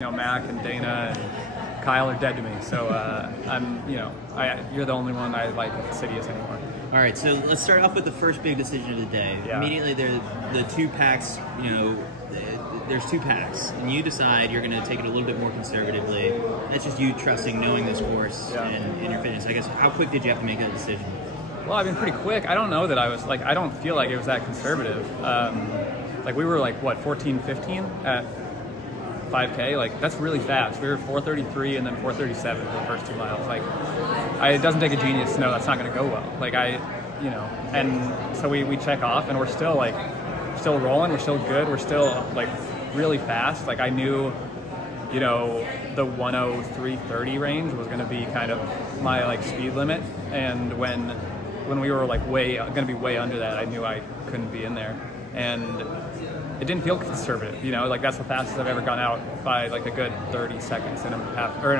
Mac and Dana and Kyle are dead to me. So you're the only one I like at Sidious anymore. All right, so let's start off with the first big decision of the day. Yeah. Immediately, the two packs. There's two packs, and you decide you're going to take it a little bit more conservatively. That's just you trusting, knowing this course and your fitness. I guess, how quick did you have to make that decision? Well, I've been pretty quick. I don't know that I was I don't feel like it was that conservative. We were what, 14, 15 at 5K. That's really fast. We were 4:33 and then 4:37 for the first 2 miles. It doesn't take a genius to know that's not going to go well. And so we check off, and we're still still rolling. We're still good. We're still really fast. I knew, the 1:03:30 range was going to be kind of my speed limit, and when we were going to be way under that, I knew I couldn't be in there, and it didn't feel conservative. That's the fastest I've ever gone out by a good 30 seconds in a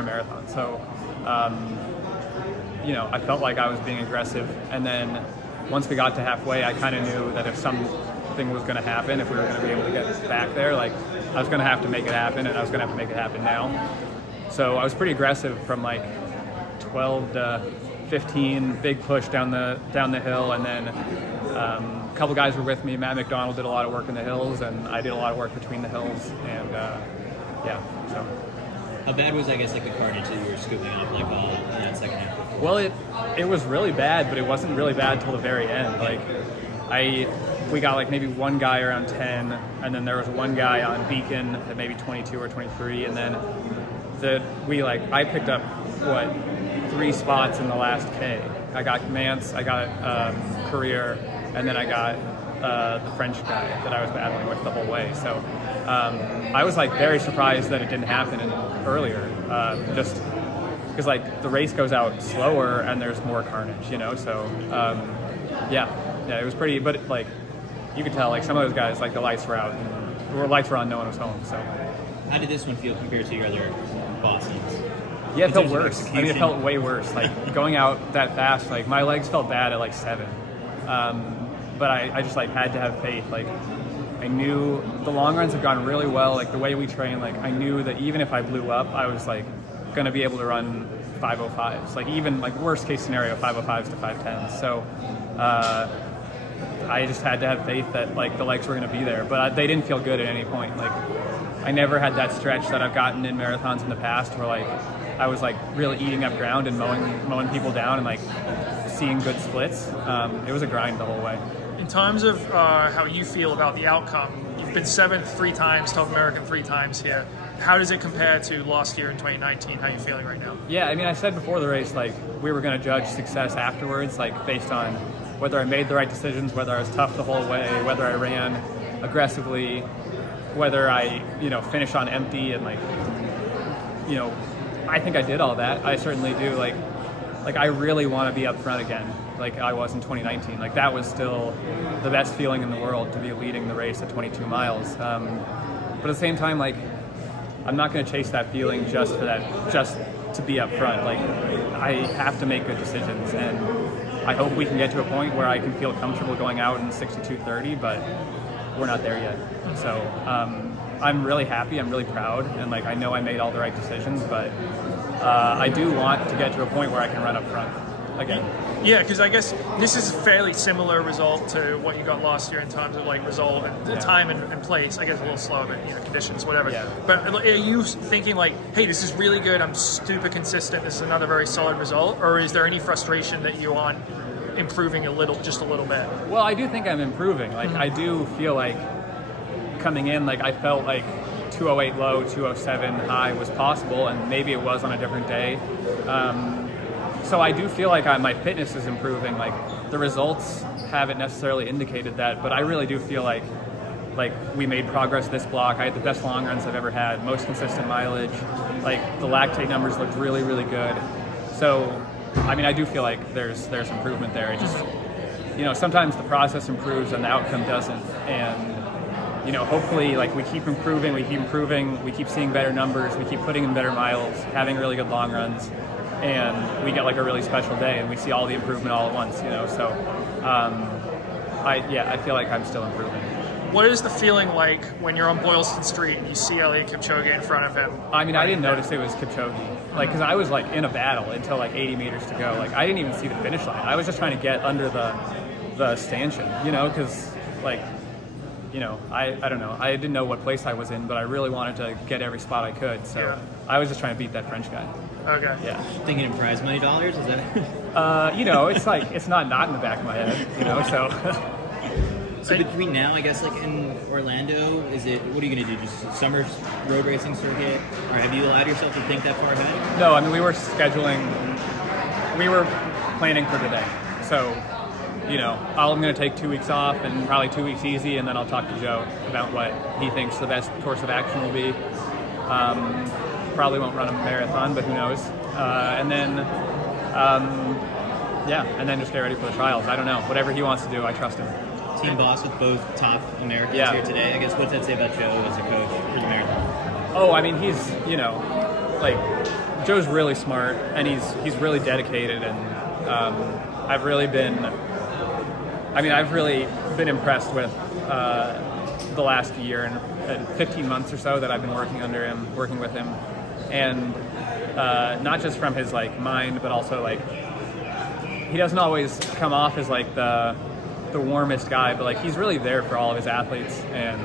marathon. So, I felt like I was being aggressive, and then once we got to halfway, I kind of knew that if something was going to happen, if we were going to be able to get back there, I was going to have to make it happen, and I was going to have to make it happen now. So I was pretty aggressive from 12 to 15, big push down the hill, and then a couple guys were with me. Matt McDonald did a lot of work in the hills, and I did a lot of work between the hills, and so. How bad was, the carnage that you were scooping up all in that second half? Well, it was really bad, but it wasn't really bad till the very end. We got maybe one guy around 10, and then there was one guy on Beacon at maybe 22 or 23, and then I picked up 3 spots in the last K. I got Mance, I got Career, and then I got the French guy that I was battling with the whole way. So I was very surprised that it didn't happen earlier, just because the race goes out slower and there's more carnage, So it was pretty. But you could tell some of those guys the lights were out, and the lights were on, no one was home. So how did this one feel compared to your other Bostons? Yeah, it felt worse. It felt way worse. Going out that fast, my legs felt bad at 7. But I just had to have faith. I knew the long runs have gone really well. The way we train, I knew that even if I blew up, I was going to be able to run 5:05s. Even worst case scenario, 5:05s to 5:10s. So I just had to have faith that the legs were going to be there. But they didn't feel good at any point. I never had that stretch that I've gotten in marathons in the past where I was really eating up ground and mowing people down and seeing good splits. It was a grind the whole way. In terms of how you feel about the outcome, you've been 7th 3 times, 12th American 3 times here. How does it compare to last year in 2019? How are you feeling right now? Yeah, I said before the race, we were going to judge success afterwards, based on whether I made the right decisions, whether I was tough the whole way, whether I ran aggressively, whether I, finish on empty, and I think I did all that. I certainly do. I really want to be up front again, like I was in 2019. That was still the best feeling in the world, to be leading the race at 22 miles. But at the same time, I'm not going to chase that feeling just to be up front. I have to make good decisions, and I hope we can get to a point where I can feel comfortable going out in 62:30, but we're not there yet. So I'm really happy, I'm really proud, and I know I made all the right decisions, but I do want to get to a point where I can run up front again. Yeah, because I guess this is a fairly similar result to what you got last year in terms of result and the time and place. I guess a little slower, but conditions, whatever. Yeah. But are you thinking hey, this is really good, I'm super consistent, this is another very solid result, or is there any frustration that you aren't improving just a little bit? Well, I do think I'm improving. I do feel coming in, I felt 208 low, 207 high was possible, and maybe it was on a different day. So I do feel my fitness is improving. The results haven't necessarily indicated that, but I really do feel like we made progress this block. I had the best long runs I've ever had, most consistent mileage. The lactate numbers looked really, really good. So I do feel there's improvement there. It just, sometimes the process improves and the outcome doesn't. And, hopefully, we keep improving, we keep seeing better numbers, we keep putting in better miles, having really good long runs, and we get a really special day and we see all the improvement all at once, So, I feel I'm still improving. What is the feeling like when you're on Boylston Street and you see Eliud Kipchoge in front of him? I mean, I didn't notice it was Kipchoge, like, because I was like in a battle until like 80 meters to go. Like, I didn't even see the finish line. I was just trying to get under the stanchion, you know, because like, you know, I don't know. I didn't know what place I was in, but I really wanted to get every spot I could. So yeah. I was just trying to beat that French guy. Okay. Yeah. Thinking in prize money dollars, is that? You know, it's like it's not in the back of my head, you know. So. So between now, I guess, like in Orlando, what are you going to do? Just summer road racing circuit? Or have you allowed yourself to think that far ahead? No, I mean, we were planning for today. So, you know, I'm going to take 2 weeks off and probably 2 weeks easy, and then I'll talk to Joe about what he thinks the best course of action will be. Probably won't run a marathon, but who knows? And then just get ready for the trials. I don't know. Whatever he wants to do, I trust him. Team boss with both top Americans here today. I guess what's that say about Joe as a coach for the marathon? Oh, I mean, he's, you know, like, Joe's really smart and he's really dedicated, and I've really been impressed with the last year and 15 months or so that I've been working with him, and not just from his like mind, but also like he doesn't always come off as like the warmest guy, but like he's really there for all of his athletes, and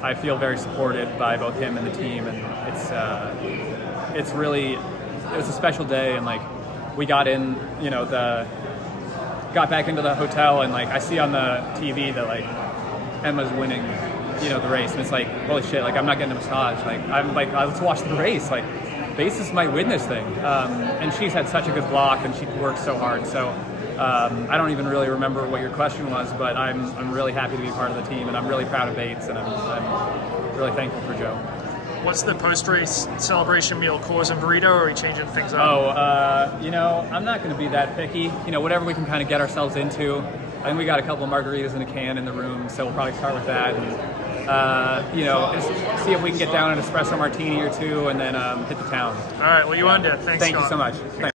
I feel very supported by both him and the team, and it was a special day, and like we got back into the hotel, and like I see on the TV that like Emma's winning, you know, the race, and it's like, holy shit, like I'm not getting a massage, like I'm like, let's watch the race, like Basis might win this thing, and she's had such a good block and she works so hard, so I don't even really remember what your question was, but I'm really happy to be part of the team, and I'm really proud of Bates, and I'm really thankful for Joe. What's the post-race celebration meal? Coors and burrito, or are you changing things up? Oh, you know, I'm not going to be that picky. You know, whatever we can kind of get ourselves into. I think we got a couple of margaritas in a can in the room, so we'll probably start with that. And, you know, just see if we can get down an espresso martini or two, and then hit the town. All right, well, you earned it. Thanks, Thank Scott. you so much. Thanks.